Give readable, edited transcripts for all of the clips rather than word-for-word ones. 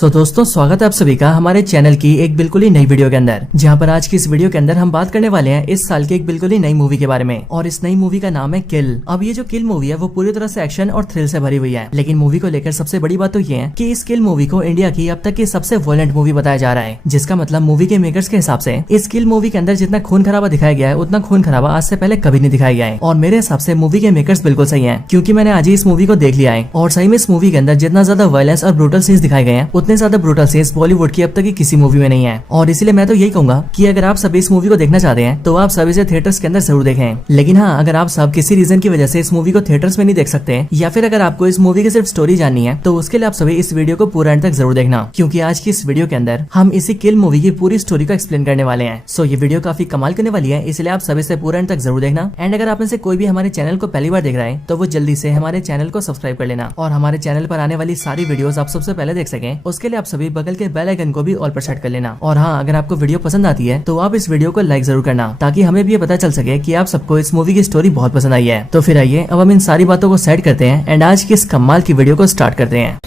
तो दोस्तों स्वागत है आप सभी का हमारे चैनल की एक बिल्कुल ही नई वीडियो के अंदर, जहां पर आज की इस वीडियो के अंदर हम बात करने वाले हैं इस साल की एक बिल्कुल ही नई मूवी के बारे में। और इस नई मूवी का नाम है किल। अब ये जो किल मूवी है वो पूरी तरह से एक्शन और थ्रिल से भरी हुई है, लेकिन मूवी को लेकर सबसे बड़ी बात तो ये है कि इस किल मूवी को इंडिया की अब तक की सबसे वॉयलेंट मूवी बताया जा रहा है, जिसका मतलब मूवी के मेकर्स के हिसाब से इस किल मूवी के अंदर जितना खून खराबा दिखाया गया है उतना खून खराबा आज से पहले कभी नहीं दिखाया गया है। और मेरे हिसाब से मूवी के मेकर्स बिल्कुल सही है, क्योंकि मैंने आज ही इस मूवी को देख लिया है और सही में इस मूवी के अंदर जितना ज्यादा वायलेंस और ब्रूटल सीन्स दिखाए गए हैं उतने ज्यादा ब्रूटल सीन्स बॉलीवुड की अब तक की किसी मूवी में नहीं है। और इसलिए मैं तो यही कहूंगा कि अगर आप सभी इस मूवी को देखना चाहते हैं तो आप सभी इसे थिएटर्स के अंदर जरूर देखें। लेकिन हाँ, अगर आप सब किसी रीजन की वजह से इस मूवी को थिएटर्स में नहीं देख सकते या फिर अगर आपको इस मूवी की सिर्फ स्टोरी जाननी है तो उसके लिए आप सभी इस वीडियो को पूरा एंड तक जरूर देखना, क्योंकि आज की इस वीडियो के अंदर हम इसी किल मूवी की पूरी स्टोरी को एक्सप्लेन करने वाले हैं। सो ये वीडियो काफी कमाल करने वाली है, इसलिए आप सभी से पूरा एंड तक जरूर देखना। एंड अगर आप में से कोई भी हमारे चैनल को पहली बार देख रहा है तो वो जल्दी से हमारे चैनल को सब्सक्राइब कर लेना और हमारे चैनल पर आने वाली सारी वीडियोस आप सबसे पहले देख सकें। उसके लिए आप सभी बगल के बेल आइकन को भी ऑल पर सेट कर लेना। और हाँ, अगर आपको वीडियो पसंद आती है तो आप इस वीडियो को लाइक जरूर करना, ताकि हमें भी ये पता चल सके कि आप सबको इस मूवी की स्टोरी बहुत पसंद आई है। तो फिर आइए अब हम इन सारी बातों को सेट करते हैं एंड आज की इस कमाल की वीडियो को स्टार्ट करते हैं।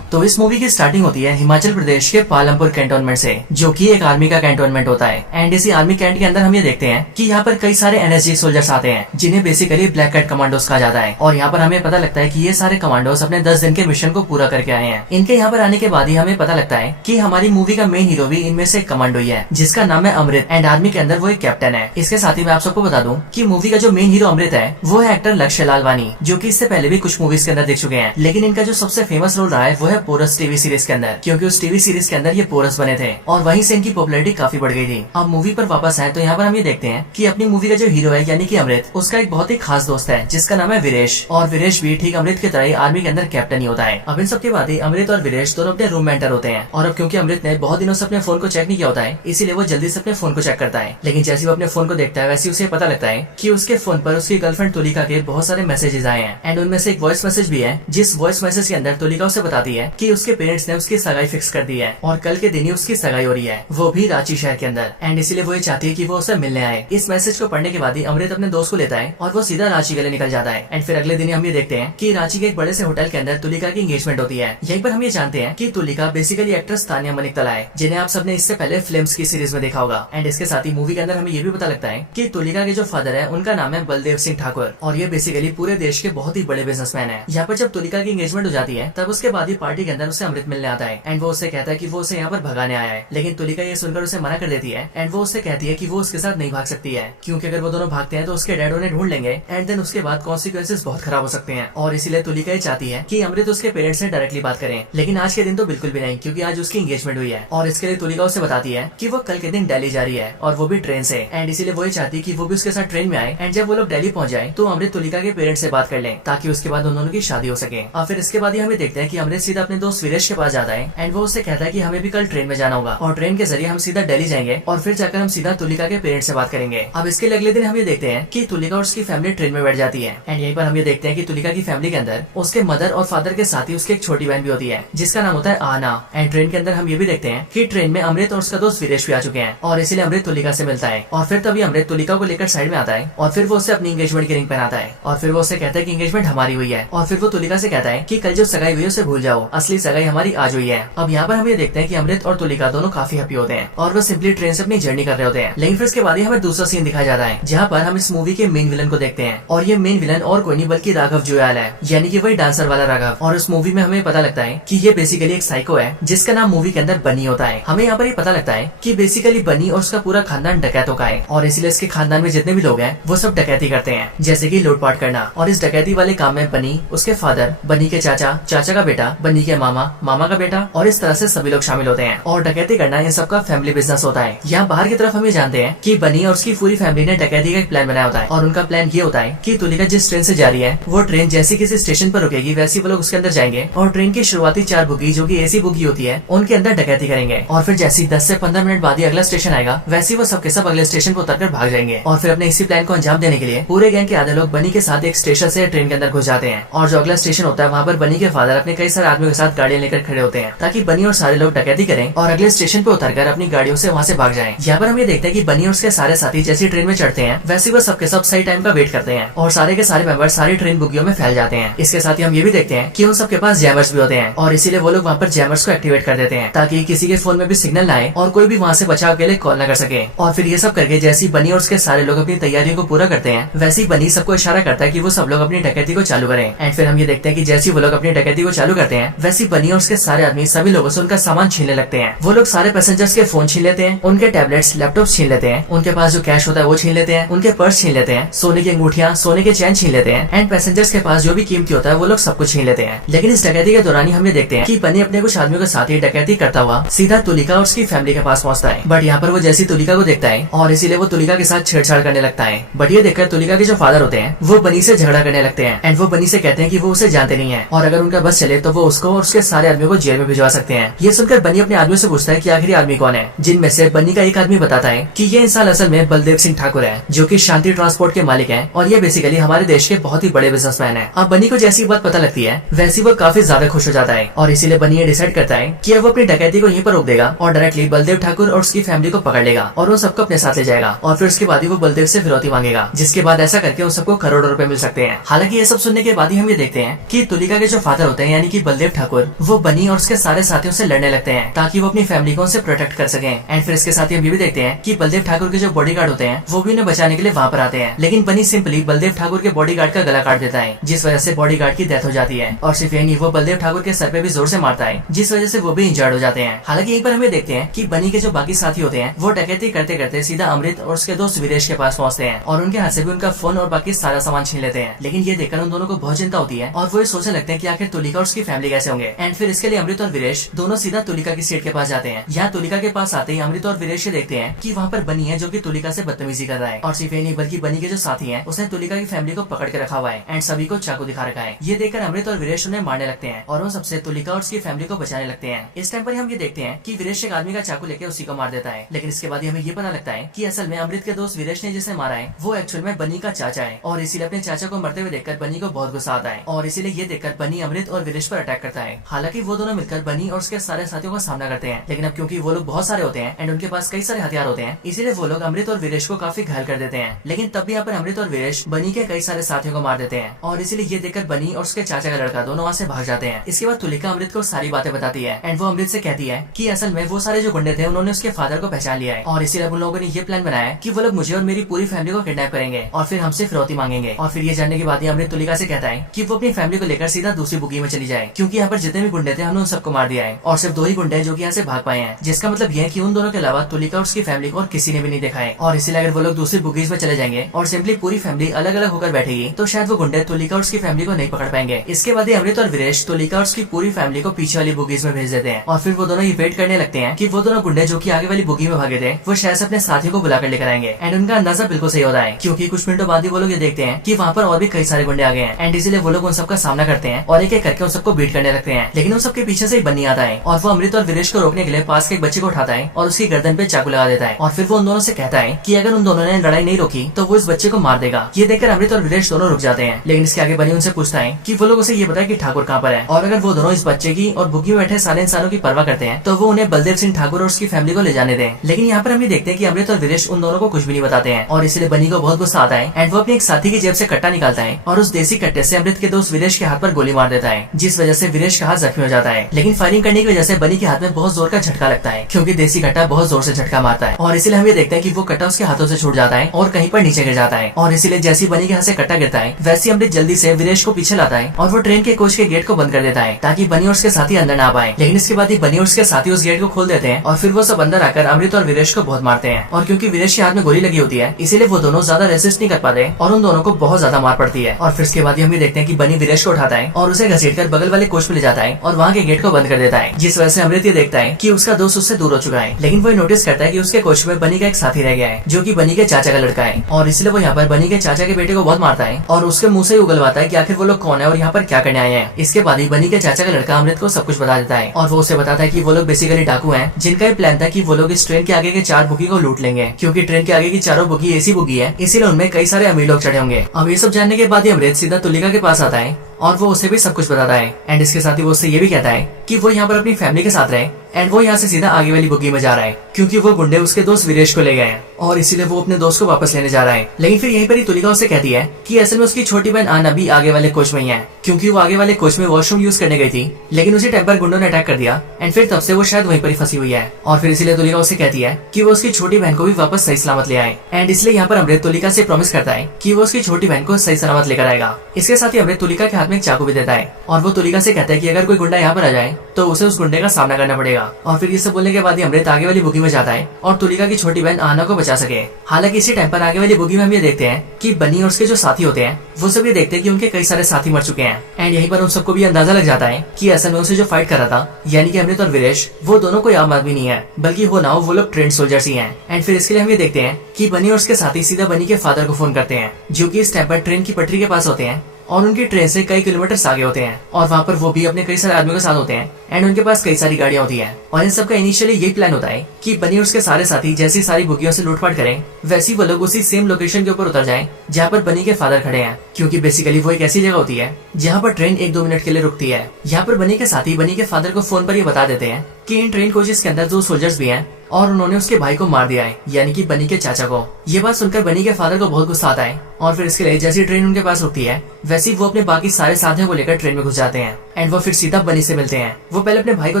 तो इस मूवी की स्टार्टिंग होती है हिमाचल प्रदेश के पालमपुर कैंटोनमेंट से, जो कि एक आर्मी का कैंटोनमेंट होता है। एंड इसी आर्मी कैंट के अंदर हम ये देखते हैं कि यहाँ पर कई सारे एनएसजी सोल्जर्स आते हैं, जिन्हें बेसिकली ब्लैक कैट कमांडोज कहा जाता है। और यहाँ पर हमें पता लगता है कि ये सारे कमांडोज अपने 10 दिन के मिशन को पूरा करके आए हैं। इनके यहाँ पर आने के बाद ही हमें पता लगता है कि हमारी मूवी का मेन हीरो भी इनमें से एक कमांडो ही है, जिसका नाम है अमृत। एंड आर्मी के अंदर वो एक कैप्टन है। इसके साथ ही मैं आप सबको बता दूं कि मूवी का जो मेन हीरो अमृत है वो है एक्टर लक्ष्य लालवानी, जो कि इससे पहले भी कुछ मूवीज के अंदर देख चुके हैं। लेकिन इनका जो सबसे फेमस रोल रहा है वो है पोरस टीवी सीरीज के अंदर, क्योंकि उस टीवी सीरीज के अंदर ये पोरस बने थे और वहीं से इनकी पॉपुलैरिटी काफी बढ़ गई थी। अब मूवी पर वापस आए तो यहाँ पर हम ये देखते हैं कि अपनी मूवी का जो हीरो है यानी कि अमृत, उसका एक बहुत ही खास दोस्त है जिसका नाम है वीरेश। और वीरेश भी ठीक अमृत की तरह ही आर्मी के अंदर कैप्टन ही होता है। अब इन सबके बाद ही अमृत और वीरेश दोनों अपने रूम में एंटर होते हैं। और अब क्योंकि अमृत ने बहुत दिनों से अपने फोन को चेक नहीं किया होता है, इसीलिए वो जल्दी से अपने फोन को चेक करता है। लेकिन जैसे वो अपने फोन को देखता है वैसे उसे पता लगता है कि उसके फोन पर उसकी गर्लफ्रेंड तुलिका के बहुत सारे मैसेजेस आए हैं। एंड उनमें से एक वॉइस मैसेज भी है, जिस वॉइस मैसेज के अंदर तुलिका उसे बताती है कि उसके पेरेंट्स ने उसकी सगाई फिक्स कर दी है और कल के दिन ही उसकी सगाई हो रही है, वो भी रांची शहर के अंदर। एंड इसीलिए वो ये चाहती है कि वो उसे मिलने आए। इस मैसेज को पढ़ने के बाद ही अमृत अपने दोस्त को लेता है और वो सीधा रांची के लिए निकल जाता है। एंड फिर अगले दिन हम ये देखते हैं कि रांची के एक बड़े से होटल के अंदर तुलिका की एंगेजमेंट होती है। यहीं पर हम ये जानते हैं कि तुलिका बेसिकली एक्ट्रेस तानिया मलिक है, जिन्हें आप सबने इससे पहले फिल्म्स की सीरीज में देखा होगा। एंड इसके साथ ही मूवी के अंदर हमें ये भी पता लगता है कि तुलिका के जो फादर है उनका नाम है बलदेव सिंह ठाकुर, और ये बेसिकली पूरे देश के बहुत ही बड़े बिजनेसमैन है। यहाँ पर जब तुलिका की एंगेजमेंट हो जाती है तब उसके बाद ही पार्टी के अंदर उसे अमृत मिलने आता है। एंड वो उससे कहता है कि वो उसे यहाँ पर भगाने आया है, लेकिन तुलिका ये सुनकर उसे मना कर देती है। एंड वो उससे कहती है कि वो उसके साथ नहीं भाग सकती है, क्योंकि अगर वो दोनों भागते हैं तो उसके डैड उन्हें ढूंढ लेंगे एंड देन उसके बाद कॉन्सिक्वेंसेस बहुत खराब हो सकते हैं। और इसीलिए तुलिका ये चाहती है कि अमृत उसके पेरेंट्स से डायरेक्टली बात करें। लेकिन आज के दिन तो बिल्कुल भी नहीं, क्योंकि आज उसकी एंगेजमेंट हुई है और इसके लिए तुलिका उसे बताती है कि वो कल के दिन दिल्ली जा रही है और वो भी ट्रेन से। एंड इसीलिए वो ये चाहती है कि वो भी उसके साथ ट्रेन में आए। एंड जब वो लोग दिल्ली पहुंच जाए तो अमृत तुलिका के पेरेंट्स से बात कर ले, ताकि उसके बाद उन दोनों की शादी हो सके। और फिर इसके बाद ही हमें देखते हैं कि अमृत सीधा अपने दोस्त वीरेश के पास जाता है एंड वो उससे कहता है कि हमें भी कल ट्रेन में जाना होगा और ट्रेन के जरिए हम सीधा दिल्ली जाएंगे और फिर जाकर हम सीधा तुलिका के पेरेंट्स से बात करेंगे। अब इसके लिए अगले दिन हम ये देखते हैं कि तुलिका और उसकी फैमिली ट्रेन में बैठ जाती है। एंड यहीं पर हम ये देखते हैं कि तुलिका की फैमिली के अंदर उसके मदर और फादर के साथ ही उसकी एक छोटी बहन भी होती है, जिसका नाम होता है आना। एंड ट्रेन के अंदर हम ये भी देखते हैं कि ट्रेन में अमृत और उसका दोस्त वीरेश भी आ चुके हैं और इसीलिए अमृत तुलिका से मिलता है। और फिर तभी अमृत तुलिका को लेकर साइड में आता है और फिर वो उससे अपनी एंगेजमेंट की रिंग पहनाता है और फिर वो उससे कहता है कि एंगेजमेंट हमारी हुई है। और फिर वो तुलिका से कहता है कि कल जो सगाई हुई है उसे भूल जाओ, असली सगाई हमारी आज हुई है। अब यहाँ पर हम ये देखते हैं कि अमृत और तुलिका दोनों काफी हैप्पी होते हैं और वो सिंपली ट्रेन से अपनी जर्नी कर रहे होते हैं। लेकिन फिर इसके बाद ही हमें दूसरा सीन दिखाया जाता है, जहाँ पर हम इस मूवी के मेन विलन को देखते हैं। और ये मेन विलन और कोई नहीं बल्कि राघव जुयाल है, यानी कि वही डांसर वाला राघव। और उस मूवी में हमें पता लगता है कि ये बेसिकली एक साइको है, जिसका नाम मूवी के अंदर बनी होता है। हमें यहाँ पर ये पता लगता है कि बेसिकली बनी और उसका पूरा खानदान डकैतों का है और इसलिए इसके खानदान में जितने भी लोग हैं वो सब डकैती करते हैं, जैसे कि लूटपाट करना। और इस डकैती वाले काम में बनी, उसके फादर, बनी के चाचा, चाचा का बेटा, बनी के मामा, मामा का बेटा और इस तरह से सभी लोग शामिल होते हैं। और डकैती करना इन सबका फैमिली बिजनेस होता है। यहाँ बाहर की तरफ हम ये जानते हैं कि बनी और उसकी पूरी फैमिली ने डकैती का एक प्लान बनाया होता है और उनका प्लान ये होता है कि तुलिका जिस ट्रेन से जा रही है वो ट्रेन जैसे किसी स्टेशन पर रुकेगी वैसे वो लोग उसके अंदर जाएंगे और ट्रेन की शुरुआती 4 बोगी जो कि एसी बोगी होती है उनके अंदर डकैती करेंगे। और फिर जैसे 10 से 15 मिनट बाद ही अगला स्टेशन आएगा वैसे वो सबके सब अगले स्टेशन पर उतरकर भाग जाएंगे। और फिर अपने इसी प्लान को अंजाम देने के लिए पूरे गैंग के आधे लोग बनी के साथ एक स्टेशन से ट्रेन के अंदर घुस जाते हैं और जो अगला स्टेशन होता है वहाँ पर बनी के फादर अपने कई सारे आदमियों के साथ गाड़ियां लेकर खड़े होते हैं ताकि बनी और सारे लोग डकैती करें और अगले स्टेशन पे उतरकर अपनी गाड़ियों से वहाँ से भाग जाएं। यहाँ पर हम ये देखते हैं कि बनी और उसके सारे साथी जैसी ट्रेन में चढ़ते हैं वैसे वो सबके सब सही टाइम का वेट करते हैं और सारे के सारे मेंबर सारी ट्रेन बुगियों में फैल जाते हैं। इसके साथ ही हम ये भी देखते हैं कि उन सबके पास जैमर्स भी होते हैं और इसीलिए वो लोग वहाँ पर जैमर्स को एक्टिवेट कर देते हैं ताकि किसी के फोन में भी सिग्नल ना आए और कोई भी वहाँ से बचाव के लिए कॉल न कर सके। और फिर ये सब करके जैसी बनी और उसके सारे लोग अपनी तैयारियों को पूरा करते हैं वैसी बनी सबको इशारा करता है कि वो सब लोग अपनी डकैती को चालू करें। एंड फिर हम ये देखते हैं कि जैसी वो लोग अपनी डकैती को चालू करते हैं वैसी बनी और उसके सारे आदमी सभी लोगों से उनका सामान छीनने लगते हैं। वो लोग सारे पैसेंजर्स के फोन छीन लेते हैं, उनके टैबलेट्स लैपटॉप छीन लेते हैं, उनके पास जो कैश होता है वो छीन लेते हैं, उनके पर्स छीन लेते हैं, सोने की अंगूठियां, सोने के चैन छीन लेते हैं एंड पैसेंजर्स के पास जो भी कीमती होता है वो लोग सब कुछ छीन लेते हैं। लेकिन इस डकैती के दौरान ही हम ये देखते हैं कि बनी अपने कुछ आदमियों के साथ ही डकैती करता हुआ सीधा तुलिका और उसकी फैमिली के पास पहुंचता है। बट यहाँ पर वो जैसी तुलिका को देखता है और इसीलिए वो तुलिका के साथ छेड़छाड़ करने लगता है। बट ये देखकर तुलिका के जो फादर होते हैं वो बनी से झगड़ा करने लगते हैं एंड वो बनी से कहते हैं कि वो उसे जानते नहीं है और अगर उनका बस चले तो वो उसको और उसके सारे आदमियों को जेल में भिजवा सकते हैं। ये सुनकर बनी अपने आदमियों से पूछता है कि आखिरी आदमी कौन है, जिनमें से बनी का एक आदमी बताता है कि ये इंसान असल में बलदेव सिंह ठाकुर है जो कि शांति ट्रांसपोर्ट के मालिक हैं और ये बेसिकली हमारे देश के बहुत ही बड़े बिजनेसमैन है। अब बनी को जैसी बात पता लगती है वैसी वो काफी ज्यादा खुश हो जाता है और इसीलिए बनी ये डिसाइड करता है कि अब वो अपनी डकैती को यहीं पर रोक देगा और डायरेक्टली बलदेव ठाकुर और उसकी फैमिली को पकड़ लेगा और उन सबको अपने साथ ले जाएगा और फिर उसके बाद ही वो बलदेव से फिरौती मांगेगा, जिसके बाद ऐसा करके उन सबको करोड़ों रुपए मिल सकते हैं। हालांकि ये सब सुनने के बाद ही हम ये देखते हैं कि तुलिका के जो फादर होते हैं यानी कि बलदेव ठाकुर वो बनी और उसके सारे साथियों से लड़ने लगते हैं ताकि वो अपनी फैमिली को उनसे प्रोटेक्ट कर सके। एंड फिर इसके साथ ही हम ये भी देखते हैं कि बलदेव ठाकुर के जो बॉडीगार्ड होते हैं वो भी उन्हें बचाने के लिए वहाँ पर आते हैं, लेकिन बनी सिंपली बलदेव ठाकुर के बॉडीगार्ड का गला काट देता है जिस वजह से बॉडीगार्ड की डेथ हो जाती है। और सिर्फ यही वो बलदेव ठाकुर के सर पे भी जोर से मारता है जिस वजह से वो भी इंजर्ड हो जाते हैं। हालांकि यहीं पर हमें देखते हैं कि बनी के जो बाकी साथी होते हैं वो डकैती करते करते सीधा अमृत और उसके दोस्त वीरेश के पास पहुंचते हैं और उनके हाथ से भी उनका फोन और बाकी सारा सामान छीन लेते हैं। लेकिन ये देखकर उन दोनों को बहुत चिंता होती है और वो ये सोचने लगते हैं कि आखिर तुलिका और उसकी फैमिली कैसे होंगे। एंड फिर इसके लिए अमृत और वीरेश दोनों सीधा तुलिका की सीट के पास जाते हैं। यहाँ तुलिका के पास आते ही अमृत और वीरेश ये देखते हैं कि वहाँ पर बनी है जो कि तुलिका से बदतमीजी कर रहा है और सिर्फ ये नहीं बल्कि बनी के जो साथी हैं उसने तुलिका की फैमिली को पकड़ के रखा हुआ है एंड सभी को चाकू दिखा रखा है। ये देखकर अमृत और वीरेश उन्हें मारने लगते हैं और उन सबसे तुलिका और उसकी फैमिली को बचाने लगते हैं। इस टाइम पर हम ये देखते हैं कि वीरेश एक आदमी का चाकू लेके उसी को मार देता है। लेकिन इसके बाद हमें ये पता लगता है कि असल में अमृत के दोस्त वीरेश ने जिसे मारा है वो एक्चुअल में बनी का चाचा है और इसीलिए अपने चाचा को मरते हुए देखकर बनी को बहुत गुस्सा आता है और इसीलिए ये देखकर बनी अमृत और वीरेश पर अटैक करता है। हालांकि वो दोनों मिलकर बनी और उसके सारे साथियों का सामना करते हैं, लेकिन अब क्योंकि वो लोग बहुत सारे होते हैं एंड उनके पास कई सारे हथियार होते हैं इसीलिए वो लोग अमृत और वीरेश को काफी घायल कर देते हैं। लेकिन तब भी यहाँ पर अमृत और वीरेश बनी के कई सारे साथियों को मार देते हैं और इसीलिए ये देखकर बनी और उसके चाचा का लड़का दोनों वहाँ से भाग जाते हैं। इसके बाद तुलिका अमृत को सारी बातें बताती है एंड वो अमृत से कहती है कि असल में वो सारे जो गुंडे थे उन्होंने उसके फादर को पहचान लिया है और इसीलिए उन लोगों ने ये प्लान बनाया कि वो लोग मुझे और मेरी पूरी फैमिली को किडनैप करेंगे और फिर हमसे फिरौती मांगेंगे। और फिर ये जानने के बाद अमृत तुलिका से कहता है कि वो अपनी फैमिली को लेकर सीधा दूसरी बुगी में चली जाए क्योंकि यहाँ पर जितने भी गुंडे थे हमने उन सबको मार दिया है और सिर्फ 2 ही गुंडे जो कि यहाँ से भाग पाए हैं, जिसका मतलब ये है कि उन दोनों के अलावा तुलिका और उसकी फैमिली को और किसी ने भी नहीं देखा है। और इसीलिए अगर वो लोग दूसरी बुगीज में चले जाएंगे और सिंपली पूरी फैमिली अलग अलग होकर बैठेगी तो शायद वो गुंडे तुलिका और उसकी फैमिली को नहीं पकड़ पाएंगे। इसके बाद अमृत और वीरेश तुलिका और उसकी पूरी फैमिली को पीछे वाली बुगीज में भेज देते हैं और फिर वो दोनों ये वेट करने लगते हैं कि वो दोनों गुंडे जो कि आगे वाली बुगी में भागे थे वो शायद अपने साथियों को बुलाकर लेकर आएंगे। एंड उनका अंदाजा बिल्कुल सही होता है क्योंकि कुछ मिनटों बाद ही वो लोग ये देखते हैं कि वहाँ पर और भी कई सारे गुंडे आ गए हैं एंड इसीलिए वो लोग उन सबका सामना करते हैं और एक एक करके उन सबको बीट करने लगते हैं। लेकिन उन सबके पीछे से ही बन्नी आता है और वो अमृत और वीरेश को रोकने के लिए पास के एक बच्चे को उठाता है और उसकी गर्दन पे चाकू लगा देता है और फिर वो उन दोनों से कहता है कि अगर उन दोनों ने लड़ाई नहीं रोकी तो वो इस बच्चे को मार देगा। ये देखकर अमृत और वीरेश दोनों रुक जाते हैं। लेकिन इसके आगे बनी उनसे पूछता है कि वो लोग उसे ये बताए कि ठाकुर कहाँ पर है और अगर वो दोनों इस बच्चे की और बुगी में बैठे सारे इंसानों की परवाह करते हैं तो वो उन्हें बलदेव सिंह ठाकुर और उसकी फैमिली को ले जाने दें। लेकिन यहाँ पर हम ये देखते हैं कि अमृत और वीरेश उन दोनों को कुछ भी नहीं बताते हैं और इसलिए बनी को बहुत गुस्सा आता है एंड वो अपने एक साथी की जेब से कट्टा निकालता है और उस देसी कट्टे से अमृत के दोस्त वीरेश के हाथ पर गोली मार देता है जिस वजह से वीरेश का हाथ जख्मी हो जाता है। लेकिन फायरिंग करने की वजह से बनी के हाथ में बहुत जोर का झटका लगता है क्योंकि देसी कट्टा बहुत जोर से झटका मारता है और इसीलिए हम ये देखते हैं कि वो कट्टा उसके हाथों से छूट जाता है और कहीं पर नीचे गिर जाता है और इसीलिए जैसी बनी के हाथ से कट्टा गिरता है वैसे अमृत जल्दी से वीरेश को पीछे लाता है और वो ट्रेन के कोच के गेट को बंद कर देता है ताकि बनी और उसके साथी अंदर ना पाए। लेकिन इसके बाद ही बनी और उसके साथी उस गेट को खोल देते हैं और फिर वो सब अंदर आकर अमृत और वीरेश को बहुत मारते हैं और क्योंकि वीरेश के हाथ में गोली लगी होती है इसीलिए वो दोनों ज्यादा रेसिस्ट नहीं कर पाते और उन दोनों को बहुत ज्यादा मार पड़ती है। और फिर इसके बाद हम ये देखते हैं कि बनी वीरेश को उठाता है और उसे घसीटकर बगल वाले कोच में ले जाता है और वहाँ के गेट को बंद कर देता है जिस वजह से अमृत ये देखता है कि उसका दोस्त उससे दूर हो चुका है। लेकिन वो नोटिस करता है कि उसके कोच में बनी का एक साथी रह गया है जो कि बनी के चाचा का लड़का है और इसलिए वो यहाँ पर बनी के चाचा के बेटे को बहुत मारता है और उसके मुंह से ही उगलवाता है कि आखिर वो लोग कौन है और यहाँ पर क्या करने आए हैं। इसके बाद ही बनी के चाचा का लड़का अमृत को सब कुछ बता देता है और वो उसे बताता है कि वो लोग बेसिकली डाकू हैं जिनका ये प्लान था कि वो लोग इस ट्रेन के आगे के 4 बुगी को लूट लेंगे क्योंकि ट्रेन के आगे की चारों बुगी ऐसी बुगी है इसीलिए उनमें कई सारे अमीर लोग चढ़े होंगे। अब ये सब जानने के बाद ही अमृत सीधा तुलिका के पास आता है और वो उसे भी सब कुछ बताता है। एंड इसके साथ ही वो उससे ये भी कहता है कि वो यहाँ पर अपनी फैमिली के साथ रहे एंड वो यहाँ से सीधा आगे वाली बुग्गी में जा रहा है क्योंकि वो गुंडे उसके दोस्त वीरेश को ले गए हैं और इसीलिए वो अपने दोस्त को वापस लेने जा रहा है। लेकिन फिर यहीं पर ही तुलिका उससे कहती है कि असल में उसकी छोटी बहन आना भी आगे वाले कोच में ही है क्योंकि वो आगे वाले कोच में वॉशरूम यूज करने गई थी, लेकिन उसी टाइम पर गुंडों ने अटैक कर दिया एंड फिर तब से वो शायद वहीं पर ही फंसी हुई है। और फिर इसीलिए तुलिका उससे कहती है कि वो उसकी छोटी बहन को भी वापस सही सलामत ले आए। एंड इसलिए यहाँ पर अमृत तुलिका से प्रॉमिस करता है कि वो उसकी छोटी बहन को सही सलामत लेकर आएगा। इसके साथ ही अमृत तुलिका के हाथ में एक चाकू भी देता है और वो तुलिका से कहता है कि अगर कोई गुंडा यहाँ पर आ जाए तो उसे उस गुंडे का सामना करना पड़ेगा। और फिर ये सब बोलने के बाद ही अमृत आगे वाली बुगी में जाता है और तुलिका की छोटी बहन आना को बचा सके। हालांकि इसी टाइम पर आगे वाली बुगी में हम ये देखते हैं कि बनी और उसके जो साथी होते हैं वो सब ये देखते हैं कि उनके कई सारे साथी मर चुके हैं। एंड यहीं पर उन सबको भी अंदाजा लग जाता है कि असल में उनसे जो फाइट कर रहा था यानी कि अमृत और वीरेश वो दोनों कोई आम आदमी नहीं है बल्कि वो ना वो लोग ट्रेंड सोल्जर्स ही हैं। एंड फिर इसके लिए हम ये देखते हैं कि बनी और उसके साथी सीधा बनी के फादर को फोन करते हैं जो कि इस टाइम पर ट्रेन की पटरी के पास होते हैं और उनकी ट्रेन से कई किलोमीटर आगे होते हैं और वहाँ पर वो भी अपने कई सारे आदमियों के साथ होते हैं एंड उनके पास कई सारी गाड़ियां होती हैं। और इन सबका इनिशियली यही प्लान होता है कि बनी और उसके सारे साथी जैसी सारी बुगियों से लूटपाट करें वैसी वो लोग उसी सेम लोकेशन के ऊपर उतर जाएं जहाँ पर बनी के फादर खड़े हैं क्योंकि बेसिकली वो एक ऐसी जगह होती है जहाँ पर ट्रेन 1-2 मिनट के लिए रुकती है। यहाँ पर बनी के साथी बनी के फादर को फोन पर ये बता देते हैं कि इन ट्रेन कोचेस के अंदर 2 सोल्जर्स भी हैं और उन्होंने उसके भाई को मार दिया है यानी कि बनी के चाचा को। ये बात सुनकर बनी के फादर को बहुत गुस्सा आता है और फिर इसके लिए जैसी ट्रेन उनके पास रुकती है वैसे वो अपने बाकी सारे साथियों को लेकर ट्रेन में घुस जाते हैं एंड वो फिर सीधा बनी से मिलते हैं। वो पहले अपने भाई को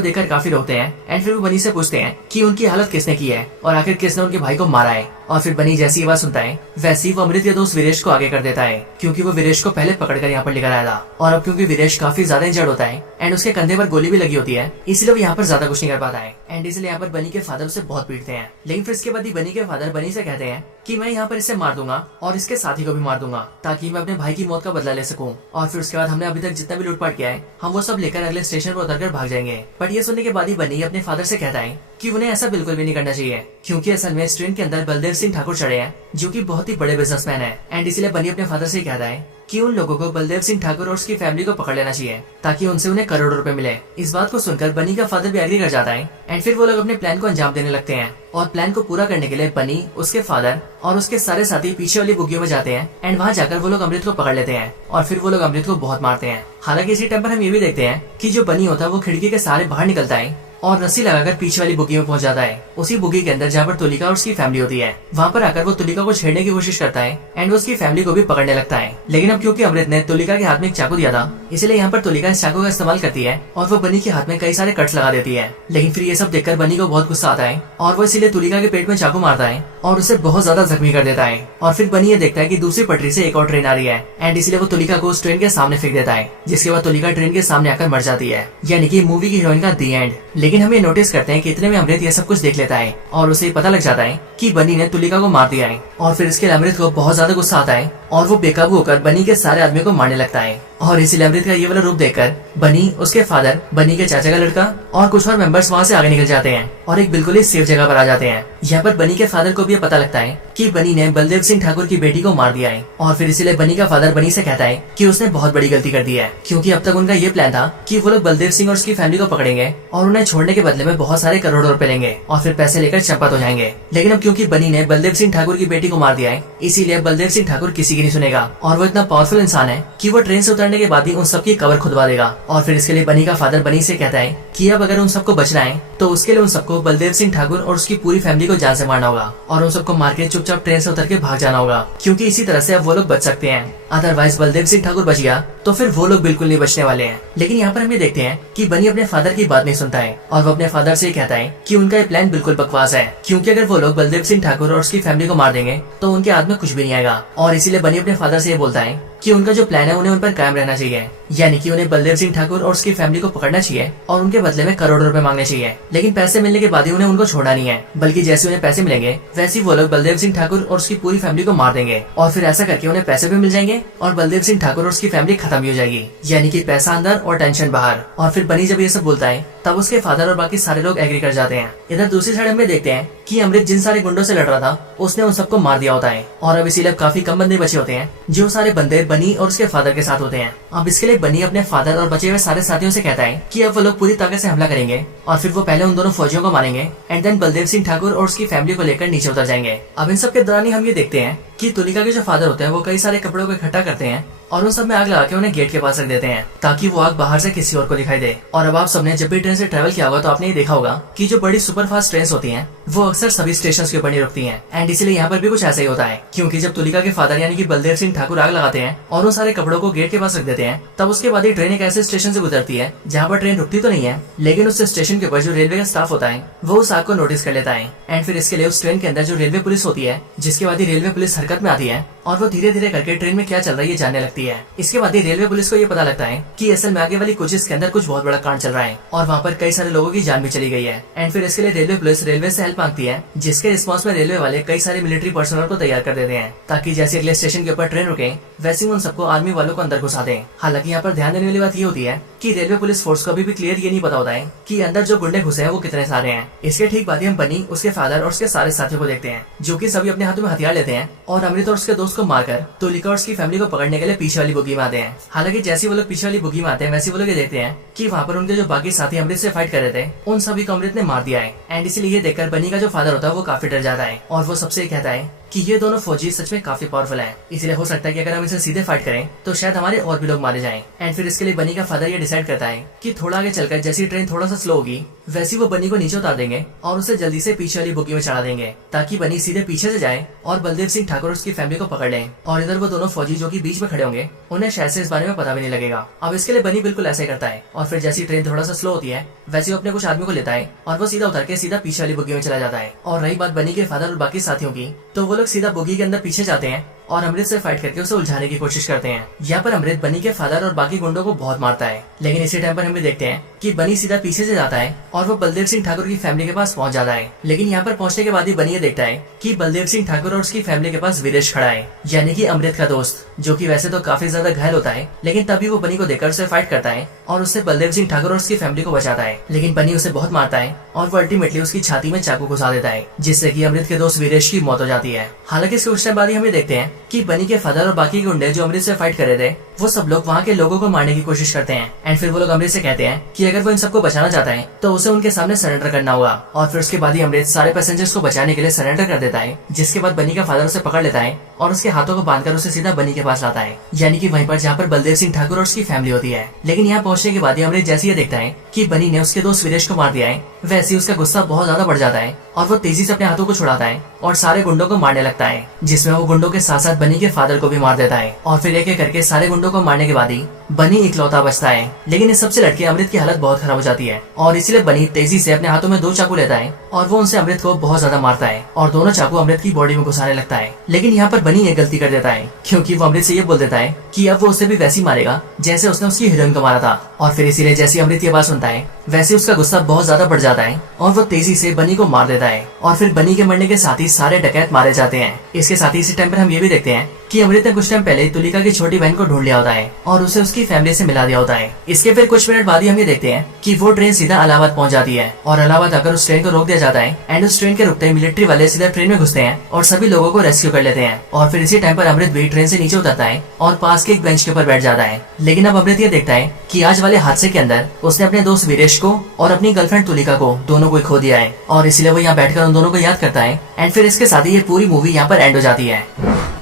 देखकर काफी रोते हैं एंड फिर वो बनी से पूछते हैं कि उनकी हालत किसने की है और आखिर किसने उनके भाई को मारा है। और फिर बनी जैसी ये बात सुनता है वैसे ही वो अमृत के दोस्त वीरेश को आगे कर देता है क्योंकि वो वीरेश को पहले पकड़कर यहाँ पर लेकर आया था और अब क्योंकि वीरेश काफी ज्यादा इंजर्ड होता है एंड उसके कंधे पर गोली भी लगी होती है इसलिए वो यहाँ पर ज्यादा कुछ नहीं कर पाता है एंड इसलिए यहाँ पर बनी के फादर उसे बहुत पीटते हैं। लेकिन फिर इसके बाद ही बनी के फादर बनी से कहते हैं कि मैं यहाँ पर इसे मार दूंगा और इसके साथी को भी मार दूंगा ताकि मैं अपने भाई की मौत का बदला ले सकूं। और फिर उसके बाद हमने अभी तक जितना भी लूटपाट किया है हम वो सब लेकर अगले स्टेशन पर उतरकर भाग जाएंगे। बट ये सुनने के बाद ही बनी अपने फादर से कहता है कि उन्हें ऐसा बिल्कुल भी नहीं करना चाहिए क्योंकि असल में इस ट्रेन के अंदर बलदेव सिंह ठाकुर चढ़े हैं जो कि बहुत ही बड़े बिजनेसमैन है। एंड इसलिए बनी अपने फादर से कहता है कि उन लोगों को बलदेव सिंह ठाकुर और उसकी फैमिली को पकड़ लेना चाहिए ताकि उनसे उन्हें करोड़ों रुपए मिले। इस बात को सुनकर बनी का फादर भी एग्री कर जाता है एंड फिर वो लोग अपने प्लान को अंजाम देने लगते हैं। और प्लान को पूरा करने के लिए बनी, उसके फादर और उसके सारे साथी पीछे वाली बुग्गियों में जाते हैं एंड वहाँ जाकर वो लोग अमृत को पकड़ लेते हैं और फिर वो लोग अमृत को बहुत मारते हैं। हालांकि इसी टाइम पर हम ये भी देखते हैं कि जो बनी होता है वो खिड़की के सहारे बाहर निकलता है और रस्सी लगाकर पीछे वाली बुग्गी में पहुंच जाता है, उसी बुग्गी के अंदर जहाँ पर तुलिका और उसकी फैमिली होती है। वहाँ पर आकर वो तुलिका को छेड़ने की कोशिश करता है एंड वो उसकी फैमिली को भी पकड़ने लगता है। लेकिन अब क्योंकि अमृत ने तुलिका के हाथ में एक चाकू दिया था इसलिए यहाँ पर तुलिका इस चाकू का इस्तेमाल करती है और वो बनी के हाथ में कई सारे कट्स लगा देती है। लेकिन फिर ये सब देखकर बनी को बहुत गुस्सा आता है और वो इसीलिए तुलिका के पेट में चाकू मारता है और उसे बहुत ज्यादा जख्मी कर देता है। और फिर बनी ये देखता है कि दूसरी पटरी से एक और ट्रेन आ रही है एंड इसलिए वो तुलिका को उस ट्रेन के सामने फेंक देता है, जिसके बाद तुलिका ट्रेन के सामने आकर मर जाती है, यानी कि मूवी की हीरोइन का दी एंड। लेकिन हम ये नोटिस करते हैं कि इतने में अमृत ये सब कुछ देख लेता है और उसे पता लग जाता है कि बनी ने तुलिका को मार दिया है। और फिर इसके लिए अमृत को बहुत ज्यादा गुस्सा आता है और वो बेकाबू होकर बनी के सारे आदमियों को मारने लगता है। और इसीलिए अमृत का ये वाला रूप देखकर बनी, उसके फादर, बनी के चाचा का लड़का और कुछ और मेंबर्स वहाँ से आगे निकल जाते हैं और एक बिल्कुल ही सेफ जगह पर आ जाते हैं। यहाँ पर बनी के फादर को भी ये पता लगता है कि बनी ने बलदेव सिंह ठाकुर की बेटी को मार दिया है और फिर इसीलिए बनी का फादर बनी से कहता है कि उसने बहुत बड़ी गलती कर दी है, क्योंकि अब तक उनका ये प्लान था कि वो लोग बलदेव सिंह और उसकी फैमिली को पकड़ेंगे और उन्हें छोड़ने के बदले में बहुत सारे करोड़ों रुपए लेंगे और फिर पैसे लेकर चंपत हो जाएंगे। लेकिन अब क्योंकि बनी ने बलदेव सिंह ठाकुर की बेटी को मार दिया है इसीलिए बलदेव सिंह ठाकुर किसी की नहीं सुनेगा और वो इतना पावरफुल इंसान है कि वो ट्रेन से उतरने के बाद ही उन सबकी कवर खुदवा देगा। और फिर इसके लिए बनी का फादर बनी से कहता है कि अब अगर उन सबको बचना है तो उसके लिए उन सबको बलदेव सिंह ठाकुर और उसकी पूरी फैमिली को जान से मारना होगा और उन सबको मार के चुपचाप ट्रेन से उतर के भाग जाना होगा, क्योंकि इसी तरह से अब वो लोग बच सकते हैं। अदरवाइज बलदेव सिंह ठाकुर बच गया तो फिर वो लोग बिल्कुल नहीं बचने वाले हैं। लेकिन यहाँ पर हम ये देखते हैं कि बनी अपने फादर की बात नहीं सुनता है और वो अपने फादर से कहता है कि उनका ये प्लान बिल्कुल बकवास है, क्योंकि अगर वो लोग बलदेव सिंह ठाकुर और उसकी फैमिली को मार देंगे तो उनके हाथ में कुछ भी नहीं आएगा। और इसीलिए बनी अपने फादर से ये बोलता है कि उनका जो प्लान है उन्हें उन पर कायम रहना चाहिए, यानी कि उन्हें बलदेव सिंह ठाकुर और उसकी फैमिली को पकड़ना चाहिए और उनके बदले में करोड़ों रुपए मांगने चाहिए। लेकिन पैसे मिलने के बाद ही उन्हें उनको छोड़ना नहीं है, बल्कि जैसे उन्हें पैसे मिलेंगे वैसे वो लोग बलदेव सिंह ठाकुर और उसकी पूरी फैमिली को मार देंगे और फिर ऐसा करके उन्हें पैसे भी मिल जाएंगे और बलदेव सिंह ठाकुर और उसकी फैमिली खत्म भी हो जाएगी, यानी कि पैसा अंदर और टेंशन बाहर। और फिर बनी जब ये सब बोलता है तब उसके फादर और बाकी सारे लोग एग्री कर जाते हैं। इधर दूसरी साइड में देखते हैं कि अमृत जिन सारे गुंडों से लड़ रहा था उसने उन सबको मार दिया होता है और अब इसीलिए काफी कम बंदे बचे होते हैं, जो सारे बंदे बनी और उसके फादर के साथ होते हैं। अब इसके लिए बनी अपने फादर और बचे हुए सारे साथियों से कहता है कि अब वो लोग पूरी ताकत से हमला करेंगे और फिर वो पहले उन दोनों फौजियों को मारेंगे एंड देन बलदेव सिंह ठाकुर और उसकी फैमिली को लेकर नीचे उतर जाएंगे। अब इन सब के दौरान ही हम ये देखते हैं कि तुलिका के जो फादर होते हैं वो कई सारे कपड़ों को इकट्ठा करते हैं और उन सब में आग लगा के उन्हें गेट के पास रख देते हैं ताकि वो आग बाहर से किसी और को दिखाई दे। और अब आप सबने जब भी ट्रेन से ट्रेवल किया होगा तो आपने ये देखा होगा कि जो बड़ी सुपर फास्ट ट्रेन होती हैं वो अक्सर सभी स्टेशन के ऊपर नहीं रुकती हैं। एंड इसलिए यहाँ पर भी कुछ ऐसा ही होता है, क्योंकि जब तुलिका के फादर यानी कि बलदेव सिंह ठाकुर आग लगाते हैं और उन सारे कपड़ों को गेट के पास रख देते हैं, तब उसके बाद ही ट्रेन एक ऐसे स्टेशन से गुजरती है जहाँ पर ट्रेन रुकती तो नहीं है, लेकिन उस स्टेशन के ऊपर जो रेलवे का स्टाफ होता है वो उस आग को नोटिस कर लेता है। एंड फिर इसके लिए उस ट्रेन के अंदर जो रेलवे पुलिस होती है, जिसके बाद ही रेलवे पुलिस हरकत में आती है और वो धीरे धीरे करके ट्रेन में क्या चल रहा है ये जानने लगती है। इसके बाद ही रेलवे पुलिस को ये पता लगता है कि असल में आगे वाली कोचेस के अंदर कुछ बहुत बड़ा कांड चल रहा है और वहाँ पर कई सारे लोगों की जान भी चली गई है। एंड फिर इसके लिए रेलवे पुलिस रेलवे से हेल्प मांगती है, जिसके रिस्पॉन्स में रेलवे वाले कई सारे मिलिट्री पर्सनल को तैयार कर देते हैं ताकि जैसे अगले स्टेशन के ऊपर ट्रेन रुके वैसे उन सबको आर्मी वालों को अंदर घुसा दें। हालांकि यहाँ पर ध्यान देने वाली बात ये होती है कि रेलवे पुलिस फोर्स को अभी भी क्लियर ये नहीं पता होता है कि अंदर जो गुंडे घुसे हैं वो कितने सारे हैं। इसके ठीक बाद ही हम बनी, उसके फादर और उसके सारे साथियों को देखते हैं जो कि सभी अपने हाथों में हथियार लेते हैं और अमृत और उसके दोस्त को मारकर तुलिका और उसकी फैमिली को पकड़ने के लिए पीछे वाली बुगी में आते हैं। हालांकि जैसे वो लोग पीछे वाली बुगी में आते हैं वैसे वो लोग ये देखते हैं कि वहाँ पर उनके जो बाकी साथी अमृत से फाइट कर रहे थे उन सभी को अमृत ने मार दिया है। एंड इसीलिए ये देखकर बनी का जो फादर होता है वो काफी डर जाता है और वो सबसे कहता है कि ये दोनों फौजी सच में काफी पावरफुल हैं, इसलिए हो सकता है कि अगर हम इसे सीधे फाइट करें तो शायद हमारे और भी लोग मारे जाएं। एंड फिर इसके लिए बनी का फादर ये डिसाइड करता है कि थोड़ा आगे चलकर जैसी ट्रेन थोड़ा सा स्लो होगी वैसी वो बनी को नीचे उतार देंगे और उसे जल्दी से पीछे वाली बोगी में चढ़ा देंगे ताकि बनी सीधे पीछे से जाए और बलदेव सिंह ठाकुर उसकी फैमिली को पकड़ लें। और इधर वो दोनों फौजी जो कि बीच में खड़े होंगे उन्हें शायद से इस बारे में पता भी नहीं लगेगा। अब इसके लिए बनी बिल्कुल ऐसा ही करता है और फिर जैसी ट्रेन थोड़ा सा स्लो होती है वैसे वो अपने कुछ आदमी को लेता है और वो सीधा उतर के सीधा पीछे वाली बोगी में चला जाता है। और रही बात बनी के फादर और बाकी साथियों की, तो वो लोग सीधा बोगी के अंदर पीछे जाते हैं और अमृत से फाइट करके उसे उलझाने की कोशिश करते हैं। यहाँ पर अमृत बनी के फादर और बाकी गुंडों को बहुत मारता है, लेकिन इसी टाइम पर हम भी देखते हैं कि बनी सीधा पीछे से जाता है और वो बलदेव सिंह ठाकुर की फैमिली के पास पहुंच जाता है। लेकिन यहाँ पर पहुंचने के बाद ही बनी ये देखता है कि बलदेव सिंह ठाकुर और उसकी फैमिली के पास वीरेश खड़ा है, यानी कि अमृत का दोस्त, जो कि वैसे तो काफी ज्यादा घायल होता है, लेकिन तभी वो बनी को देखकर उसे फाइट करता है और उससे बलदेव सिंह ठाकुर और उसकी फैमिली को बचाता है। लेकिन बनी उसे बहुत मारता है और वो अल्टीमेटली उसकी छाती में चाकू घुसा देता है, जिससे कि अमृत के दोस्त वीरेश की मौत हो जाती है। हालांकि इसके कुछ टाइम बाद ही हमें देखते हैं कि बनी के फादर और बाकी गुंडे जो अमृत से फाइट कर रहे थे वो सब लोग वहाँ के लोगों को मारने की कोशिश करते हैं। एंड फिर वो लोग अमृत से कहते हैं कि अगर वो इन सबको बचाना चाहता है तो उसे उनके सामने सरेंडर करना होगा। और फिर उसके बाद ही अमृत सारे पैसेंजर्स को बचाने के लिए सरेंडर कर देता है, जिसके बाद बनी का फादर उसे पकड़ लेता है और उसके हाथों को बांधकर उसे सीधा बनी के पास लाता है, यानी कि वहीं पर जहाँ पर बलदेव सिंह ठाकुर और उसकी फैमिली होती है। लेकिन यहाँ पहुंचने के बाद ही अमृत जैसे ये देखता है कि बनी ने उसके दोस्त वीरेश को मार दिया है, वैसे ही उसका गुस्सा बहुत ज्यादा बढ़ जाता है और वो तेजी से अपने हाथों को छुड़ाता है और सारे गुंडों को मारने लगता है, जिसमें वो गुंडों के साथ साथ बनी के फादर को भी मार देता है। और फिर एक एक करके सारे गुंडों को मारने के बाद ही बनी इकलौता बचता है। लेकिन इस सबसे लड़के अमृत की हालत बहुत खराब हो जाती है और इसलिए बनी तेजी से अपने हाथों में 2 चाकू लेता है और वो उनसे अमृत को बहुत ज्यादा मारता है और दोनों चाकू अमृत की बॉडी में घुसाने लगता है। लेकिन यहाँ पर बनी एक गलती कर देता है, क्योंकि वो अमृत से ये बोल देता है कि अब वो उसे भी वैसे ही मारेगा जैसे उसने उसकी हीरोइन को मारा था। और फिर इसीलिए जैसे अमृत ये बात सुनता है वैसे उसका गुस्सा बहुत ज्यादा बढ़ जाता है और वो तेजी से बनी को मार देता है। और फिर बनी के मरने के साथ ही सारे डकैत मारे जाते हैं। इसके साथ ही इसी टाइम पर हम ये भी देखते हैं कि अमृत ने कुछ टाइम पहले तुलिका की छोटी बहन को ढूंढ लिया होता है और उसे उसकी फैमिली से मिला दिया होता है। इसके फिर कुछ मिनट बाद ही हम ये देखते हैं कि वो ट्रेन सीधा इलाहाबाद पहुंच जाती है और इलाहाबाद आकर उस ट्रेन को रोक दिया जाता है। एंड उस ट्रेन के रुकते ही मिलिट्री वाले सीधा ट्रेन में घुसते हैं और सभी लोगों को रेस्क्यू कर लेते हैं। और फिर इसी टाइम पर अमृत भी ट्रेन से नीचे उतरता है और पास के एक बेंच के ऊपर बैठ जाता है। लेकिन अब अमृत ये देखता है कि आज वाले हादसे के अंदर उसने अपने दोस्त वीरेश को और अपनी गर्लफ्रेंड तुलिका को दोनों को खो दिया है और इसलिए वो यहाँ बैठकर उन दोनों को याद करता है। एंड फिर इसके साथ ही ये पूरी मूवी यहाँ पर एंड हो जाती है।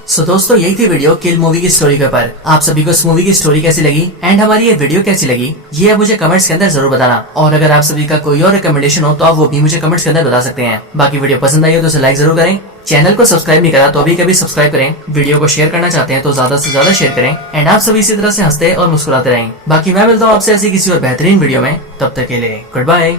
सो दोस्तों यही थी वीडियो किल मूवी की स्टोरी के ऊपर। आप सभी को इस मूवी की स्टोरी कैसी लगी एंड हमारी ये वीडियो कैसी लगी ये आप मुझे कमेंट्स के अंदर जरूर बताना। और अगर आप सभी का कोई और रिकमेंडेशन हो तो आप वो भी मुझे कमेंट्स के अंदर बता सकते हैं। बाकी वीडियो पसंद आई हो तो उसे लाइक जरूर करें, चैनल को सब्सक्राइब नहीं करा तो अभी कभी सब्सक्राइब करें, वीडियो को शेयर करना चाहते हैं तो ज्यादा से ज्यादा शेयर करें। एंड आप सभी इसी तरह से हंसते और मुस्कुराते रहें। बाकी मैं मिलता हूँ आपसे ऐसी किसी और बेहतरीन वीडियो में, तब तक के लिए गुड बाय।